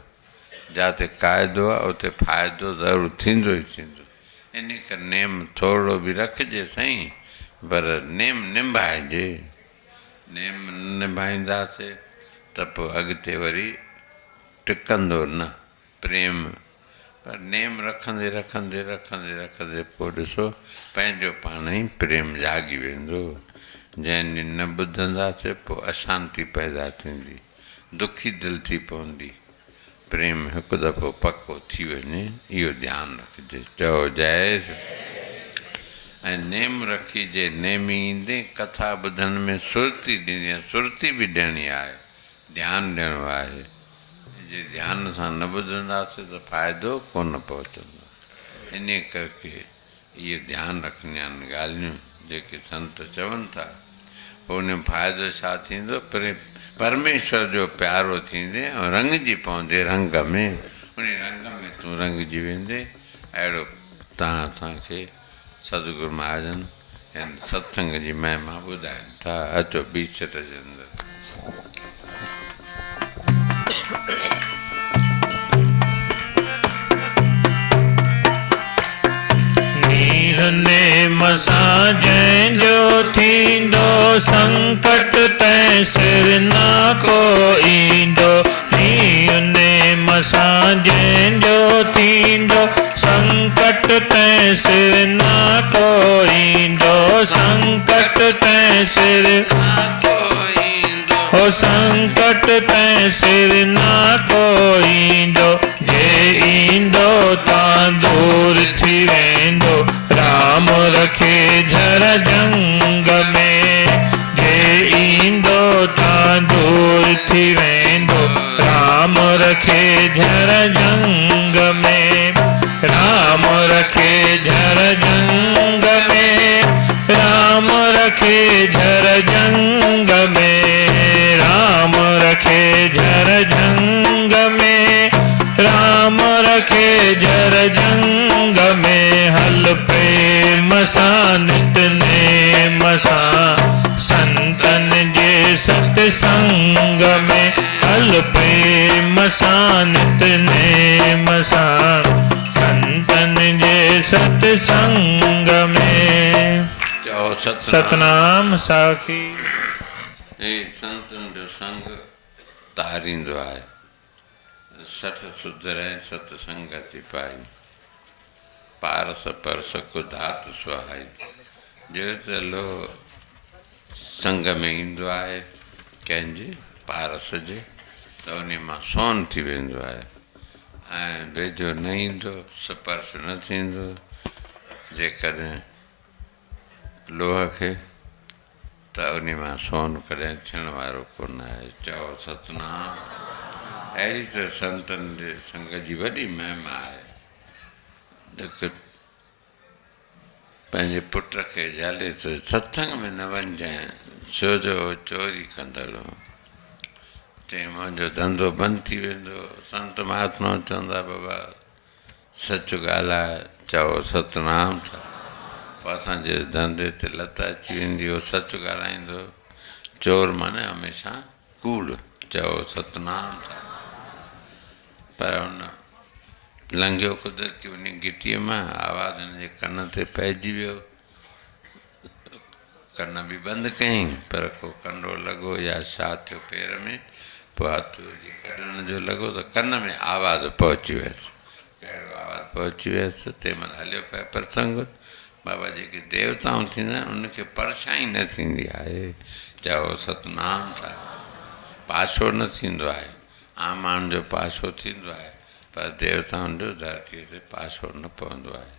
जाते क़ाइदो आहे उते फ़ाइदो ज़रूरु थींदो ही थींदो। इन करे नेम थोरो बि रखिजे साईं, पर नेम निभाइजे। नेम निभाईंदासीं त पोइ अॻिते वरी टिकंदो न प्रेम। पर नेम रखंदे रखंदे रखंदे रखंदे पोइ ॾिसो पंहिंजो पाण ई प्रेम जाॻी वेंदो। जंहिं ॾींहुं न ॿुधंदासीं पोइ अशांती पैदा थींदी, दुखी दिलि थी पवंदी। प्रेम हिकु दफ़ो पको थी वञे, इहो ध्यानु रखिजे। चओ जय। ऐं नेम रखिजे, नेमी ईंदे कथा ॿुधण में सुरती ॾींदी। सुरती बि ॾियणी आहे, ध्यानु ॾियणो आहे। जे ध्यान सां न ॿुधंदासीं त फ़ाइदो कोन पहुचंदो। इन करके इहे ध्यानु रखणियूं आहिनि ॻाल्हियूं जेके संत चवनि था। पोइ उन में फ़ाइदो छा थींदो? परमेश्वर जो प्यारो थींदे ऐं रंगजी पवंदे रंग में, उन रंग में तूं रंगजी वेंदे। अहिड़ो तव्हां असांखे सतगुरु महाजन हिन सत्संग जी महिमा ॿुधाइनि था। अचो बीचर जे अंदरि। नेम सां जंहिंजो थींदो संकट तंहिं सिर न को ईंदो। नेम सां जंहिंजो थींदो संकट तंहिं सिर न को ईंदो। संकट तंहिं सिर हो संकट तंहिं सिर न को ईंदो। जे ईंदो तां दूर थी वेंदो, राम रखे झर जंग में। जे ईंदो तां दूर थी वेंदो, राम रखे झर जंग में। राम रखे झर जंग में, राम रखे झर जंग में। राम रखे झर जंग में, राम रखे झर जंग में। हल प्रेम सां नित नेम सां संतन जे सत्संग में। हल प्रेम सां नित नेम सां संतन जे सत्संग में। चओ सतनाम साखी। हे संतन जो संग तारींदो आहे। सठ सुधर ऐं सतसंगति पाई, पारस परस कुधात सुहाई। जहिड़े लो संग में ईंदो आहे कंहिंजे पारस जे, त उन मां सोन थी वेंदो आहे। ऐं वेझो न ईंदो, स्पर्श न थींदो। जेकॾहिं लोह खे, त उन मां सोन कॾहिं थियण वारो कोन आहे। चओ सतनाम। अहिड़ी त संतनि जे संग जी वॾी महिमा आहे। हिकु पंहिंजे पुट खे झाले त सत्संग में न वञजांइ, छो जो चोरी कंदड़। चई मुंहिंजो धंधो बंदि थी वेंदो। संत महात्मा चवंदा बाबा सच ॻाल्हाए। चओ सतनाम। पोइ असांजे धंधे ते लत अची वेंदी, उहो सच ॻाल्हाईंदो। चोर माने हमेशह कूड़। चओ सतनाम। पर हुन लंघियो कुदरती उन गिटीअ मां, आवाज़ हुनजे कन ते पइजी वियो। कन बि बंदि कयईं, पर को कंडो लॻो या छा थियो पेर में, पोइ हथ विझी कढण जो लॻो त कन में आवाज़ पहुची वियसि। कहिड़ो आवाज़ पहुची वियसि? तंहिंमहिल हलियो पियो प्रसंग। बाबा जेके देवताऊं थींदा आहिनि उनखे परछाई न थींदी आहे। चओ सतनाम था। पाछो न थींदो आहे। आम माण्हुनि जो पाछो थींदो आहे, पर देवताउनि जो धरतीअ ते पाछो न पवंदो आहे।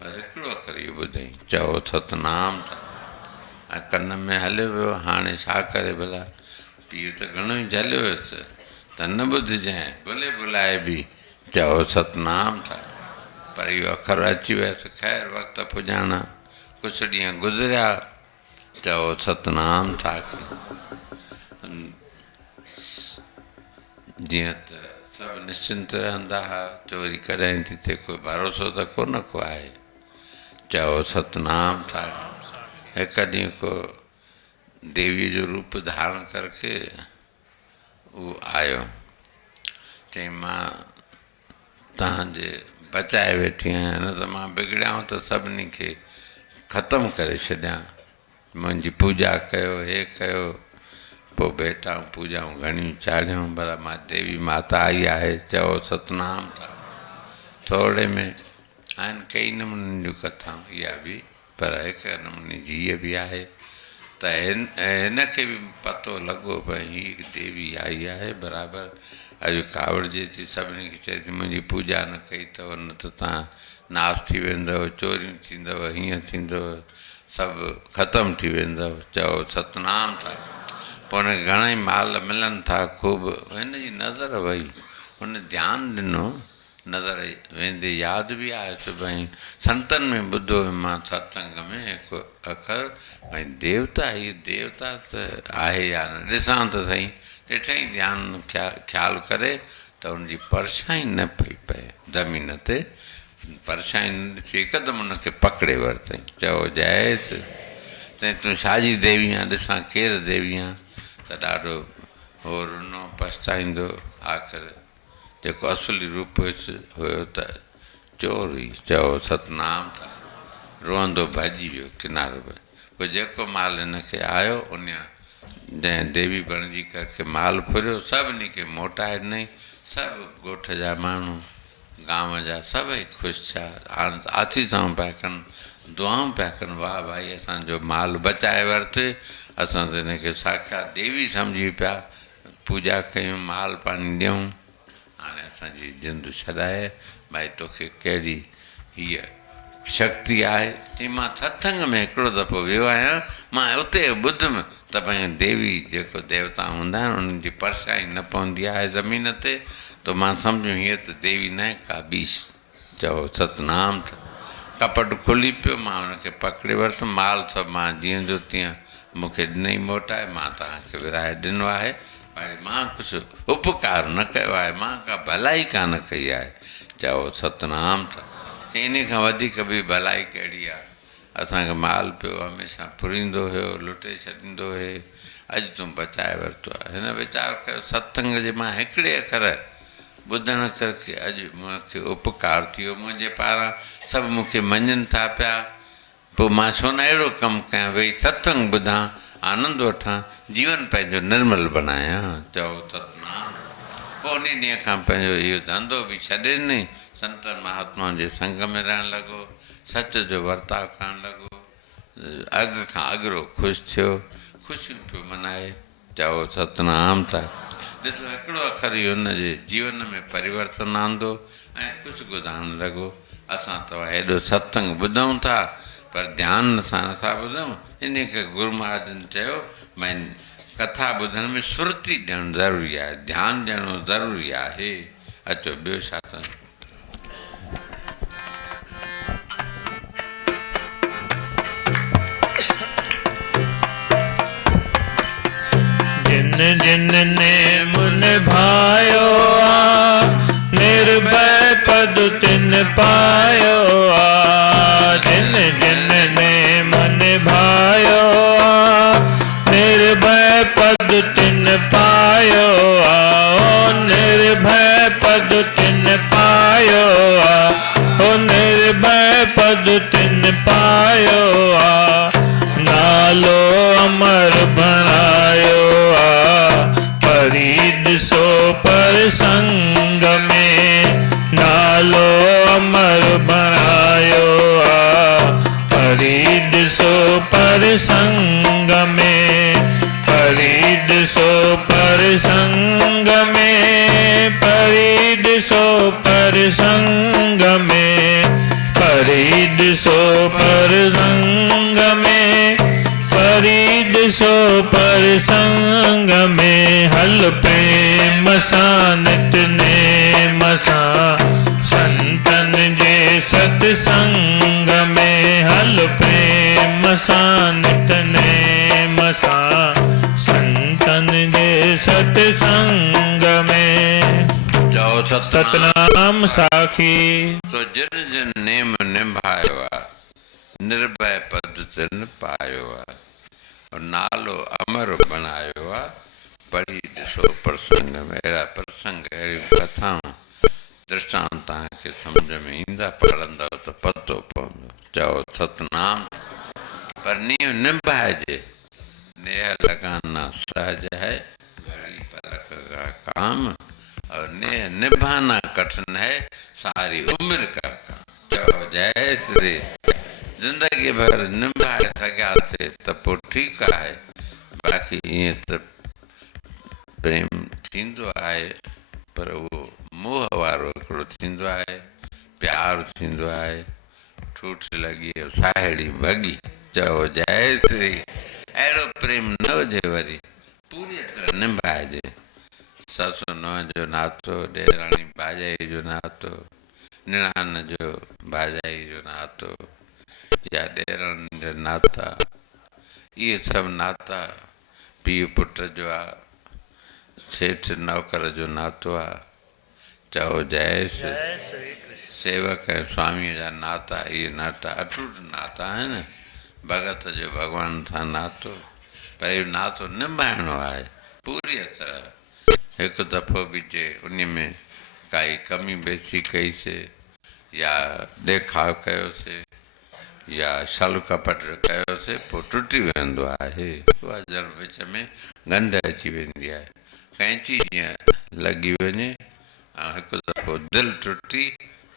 पर हिकिड़ो अखर इहो ॿुधई, चओ सतनाम था। ऐं कन में हलियो वियो। हाणे छा करे भला? पीउ त घणो ई झलियो हुयुसि त न ॿुधिजांइ, भुले भुलाए बि चओ सतनाम था। पर इहो अखर अची वियसि। ख़ैर वक़्तु पुॼाणा, कुझु ॾींहं गुज़रिया। चओ सतनाम था। जीअं त सभु निश्चिंत रहंदा हुआ, चोरी कॾहिं थी थिए कोई भरोसो त कोन को आहे। चओ सतनाम साखी। हिकु ॾींहुं को देवी जो रूप धारण करके वो आयो, चई मां तव्हांजे बचाए वेठी आहियां, न त मां बिगड़ियां त सभिनी खे ख़तमु करे छॾियां। मुंहिंजी पूॼा कयो, हे कयो, पोइ भेटाऊं पूॼाऊं घणियूं चाढ़ियूं, पर मां देवी माता आई आहे। चओ सतनाम साखी। थोरे में आहिनि कई नमूननि जूं कथाऊं, इहा बि, पर हिकु नमूने जी इहा बि आहे त हिनखे बि पतो लॻो भई हीअ देवी आई आहे बराबरि। अॼु कावड़िजे थी, सभिनी खे चए थी मुंहिंजी पूॼा न कई अथव, न त तव्हां नाश थी वेंदव, चोरियूं थींदव, हीअं थींदव, सभु ख़तमु थी वेंदव। चओ सतनाम साखी। पोइ हुनखे घणेई माल मिलनि था ख़ूब। हिनजी नज़र वई, हुन ध्यानु ॾिनो, नज़र वेंदे यादि बि आयुसि भई संतनि में ॿुधो मां सत्संग में हिकु अखर भई देवता, हीअ देवता त आहे या न, ॾिसां त सही। ॾिठई ध्यानु ख़्यालु करे त हुनजी परछाई न पई पए ज़मीन ते, परछाई न ॾिसी हिकदमि हुनखे पकिड़े वरितई। चओ जय चई तूं छाजी देवी आहीं, ॾिसां केरु देवी आहीं। त ॾाढो हो रुनो पछताईंदो, आख़िर जेको असुली रूप हुयो त चोर हुई। चओ सतनाम साखी। रोअंदो भॼी वियो किनारो पे। पोइ जेको माल हिनखे आयो, उन जंहिं देवी बणिजी करके माल फुरियो, सभिनी खे मोटाए ॾिनई। सभु ॻोठ जा माण्हू, गांव जा सभई ख़ुशि थिया, आसीसाऊं पिया कनि, दुआऊं पिया कनि, वाह भाई असांजो माल बचाए वरिते, असां त हिनखे साक्षात देवी सम्झी पिया, पूॼा कयूं, माल पाणी ॾियूं, हाणे असांजी जिंदु छॾाए, भाई तोखे कहिड़ी हीअ शक्ति आहे। चई मां सत्संग में हिकिड़ो दफ़ो वियो आहियां, मां उते ॿुधमि त भई देवी जेको देवता हूंदा आहिनि उन्हनि जी परछाई न पवंदी आहे ज़मीन ते, त मां सम्झो हीअ त देवी न आहे का ॿी। चओ सतनाम। कपट खुली पियो, मां हुनखे पकिड़े वरितुमि, माल सभु मां जीअं जो तीअं मूंखे ॾिनई मोटाए, मां तव्हांखे विराए ॾिनो आहे। भाई मां कुझु उपकार न कयो आहे, मां का भलाई कान कई आहे। चओ सतनाम। इन खां वधीक बि भलाई कहिड़ी आहे। असांखे माल पियो हमेशह फुरींदो हुयो, लुटे छॾींदो हुए, अॼु तूं बचाए वरितो आहे। हिन वीचार कयो सत्संग जे मां हिकिड़े अखर ॿुधण करके अॼु मूंखे उपकार थियो, मुंहिंजे पारां सभु मूंखे मञनि था पिया, पोइ मां छो न अहिड़ो कमु कयां, भई सत्संग ॿुधां, आनंद वठां, जीवन पंहिंजो निर्मल बनायां। चओ सतनाम। पोइ उन ॾींहं खां पंहिंजो इहो धंधो बि छॾे ॾिनई, संतनि महात्माउनि जे संग में रहणु लॻो, सच जो वर्ताव करणु लॻो, अॻु खां अॻिरो ख़ुशि थियो, ख़ुशियूं पियो मनाए। चओ सतनाम साखी। ॾिसो हिकिड़ो अखर ई हुनजे जीवन में परिवर्तन आंदो ऐं ख़ुशि गुज़ारणु लॻो। असां तव्हां हेॾो सत्संग ॿुधूं था, पर ध्यानु सां नथा ॿुधूं। इन खे गुरू महाराजनि चयो भई कथा ॿुधण में सुरती ॾियणु ज़रूरी आहे, ध्यानु ॾियणो ज़रूरी आहे। अचो ॿियो छा अथनि। जिन जिन ने मुन भायो आ, निर्भय पद तिन पायो आ। जिन जिन ने मन भायो आ, निर्भय पद तिन पायो आ। ओ निर्भय पद तिन पायो आ, ओ निर्भय पद तिन पायो आ। नालो अमर बनायो आ, परीद सो पर संग में। नालो अमर बनायो आ, परीद सो पर संग में। परीद सो पर संग में, परीद सो पर संग में। परीद सो पर संग में, परीद सो पर संग में। हल प्रेम सां नित नेम सां, संतन जे सत्संग में। हल प्रेम सां नित नेम सां, संतन जे सत्संग में। चओ सतनाम साखी। तो जिन जिन नेम निभायो आ निर्भय पद तिन पायो आ और नालो अमर बनायो आ। पढ़ी ॾिसो प्रसंग में अहिड़ा प्रसंग अहिड़ियूं कथाऊं दृष्टांत तव्हांखे सम्झ में ईंदा पढ़ंदव त पतो पवंदो। चओ सतनाम। पर निभाइजे। नेह लगाना सहज है घड़ी पलक का काम और नेह निभाना कठिन है सारी उम्र का काम। चओ जय श्री। जिंदगी भर निभाए सघियासीं त पोइ ठीकु आहे। बाक़ी ईअं त प्रेम थींदो आहे पर उहो मोह वारो हिकिड़ो थींदो आहे। प्यारु थींदो आहे। ठूठ लॻी साहेड़ी भॻी। चओ जय श्री। अहिड़ो प्रेम न हुजे वरी पूरी तरह निभाइजे। ससु नुंहुं जो नातो, ॾेराणी भाॼाई जो नातो, निणान जो भाॼाई जो नातो या ॾेराणी जा नाता, इहे सभु नाता पीउ पुट जो आहे, सेठ नौकर जो नातो आहे। चओ जय श्री। सेवक ऐं स्वामीअ जा नाता, इहे नाता अटूट नाता आहिनि। भगत जो भॻवान सां नातो, पर इहो नातो निभाइणो आहे पूरी तरह। हिकु दफ़ो बि जे उन में काई कमी बेसी कईसीं या ॾेखाव कयोसीं या छल कपट कयोसीं पोइ टुटी वेंदो आहे। उहा जड़ विच में गंढ अची वेंदी आहे। कैंची जीअं लॻी वञे ऐं हिकु दफ़ो दिलि टुटी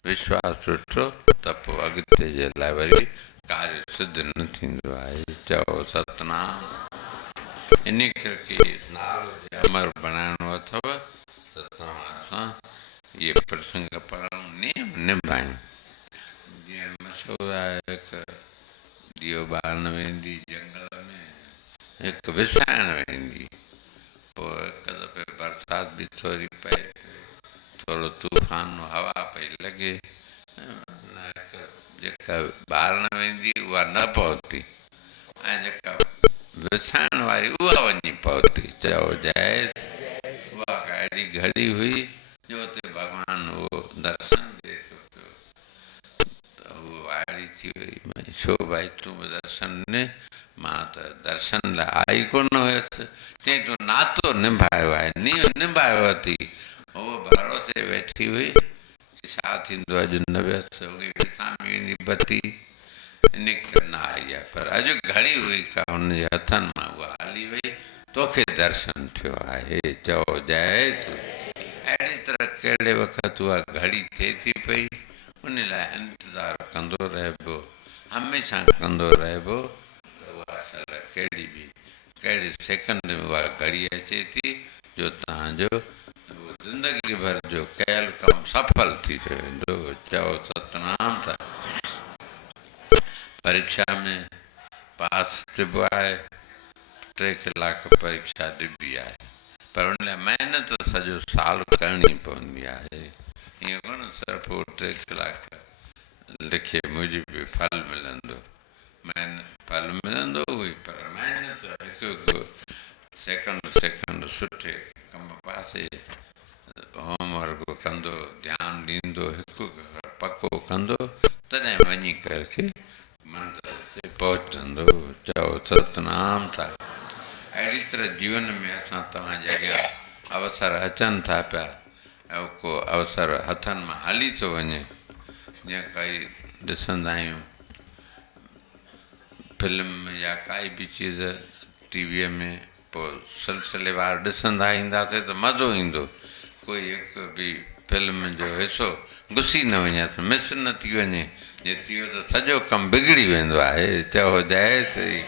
विश्वास टुटो त पोइ अॻिते जे लाइ वरी कार्य सिद्ध न थींदो आहे। चओ सतनाम। इन करे नालो अमर बणाइणो अथव त तव्हां सां इहे प्रसंग पढ़णु नेम निभाइनि। जीअं मशहूरु आहे हिकु ॾीओ ॿारण वेंदी जंगल में, हिकु विसाइण वेंदी। पोइ हिकु दफ़े बरसाति बि थोरी पए, थोरो तूफ़ान हवा पई लॻे, जेका ॿारण वेंदी उहा न पहुती ऐं जेका विसाइण वारी उहा वञी पहुती। चओ जय। उहा अहिड़ी घड़ी हुई जो हुते भॻवानु उहो दर्शन ॾिए थो पियो त उहो वाइड़ी थी वई। छो भाई तूं बि दर्शन ॾिने? मां त दर्शन लाइ आई कोन हुयसि। चई तूं नातो निभायो आहे, निभायो अथई। उहो भरोसे वेठी हुई छा थींदो अॼु न वियसि, उहे विसामी वेंदी बती, इन करे न आई आहे। पर अॼु घड़ी हुई का हुनजे हथनि मां उहा हली वई, तोखे दर्शन थियो आहे। चओ जय श्री। अहिड़ी तरह कहिड़े वक़्तु उहा घड़ी थिए थी पई, उन लाइ इंतज़ारु कंदो रहिबो, हमेशह कंदो रहिबो त उहा असल कहिड़ी बि कहिड़े सेकंड में उहा घड़ी अचे थी जो तव्हांजो ज़िंदगी भर जो कयल कमु सफल थी वेंदो। चओ सतनाम। था परीक्षा में पास थिबो आहे, 3 कलाक परीक्षा ॾिबी आहे, पर हुन लाइ महिनत सॼो साल करणी पवंदी आहे। ईअं कोन सिर्फ़ु 3 कलाक लिखे मूजिबि फल मिलंदो। फल मिलंदो हुई पर महिनत हिकु सेकंड सुठे कम पासे होमवर्क कंदो, ध्यानु ॾींदो, हिकु पको कंदो, तॾहिं वञी करके मंज़िल ते पहुचंदो। चओ सतनाम। था अहिड़ी तरह जीवन में असां तव्हांजे अॻियां अवसर अचनि था पिया ऐं को अवसर हथनि मां हली थो वञे। जीअं काई ॾिसंदा आहियूं फिल्म या काई बि चीज़ टीवीअ में, पोइ सिलसिलेवार ॾिसंदा ईंदासीं त मज़ो ईंदो। कोई हिकु बि फिल्म जो हिसो घुसी न वञे, मिस न थी वञे। जे थी वियो त सॼो कमु बिगड़ी वेंदो आहे। चओ जय श्री।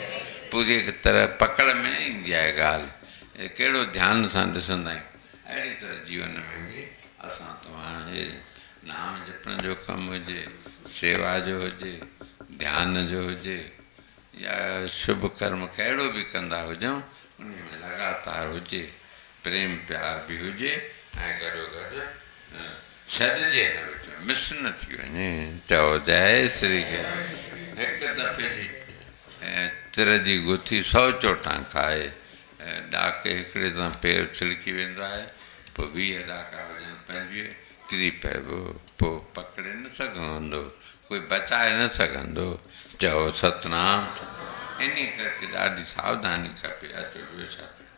पूरी तरह पकड़ में न ईंदी आहे ॻाल्हि। कहिड़ो ध्यान सां ॾिसंदा आहियूं। अहिड़ी तरह जीवन में बि असां तव्हांजे नाम जपण जो कमु हुजे, सेवा जो हुजे, ध्यान जो हुजे या शुभ कर्म कहिड़ो बि कंदा हुजूं, उन में लगातार हुजे, प्रेम प्यार बि हुजे ऐं गॾोगॾु छॾिजे न विच में, मिस न थी वञे। चओ जय श्री। हिकु दफ़े जी तिर जी गुथी 100 चोटां खाए, ॾाके हिकिड़े सां पेर छिड़की वेंदो आहे, पोइ 20 ॾाका वञनि 25, किरी पियो पोइ पकड़े न सघंदो, कोई बचाए न सघंदो। चओ सतनाम। इन करके ॾाढी सावधानी खपे। अचो ॿियो छा थियो?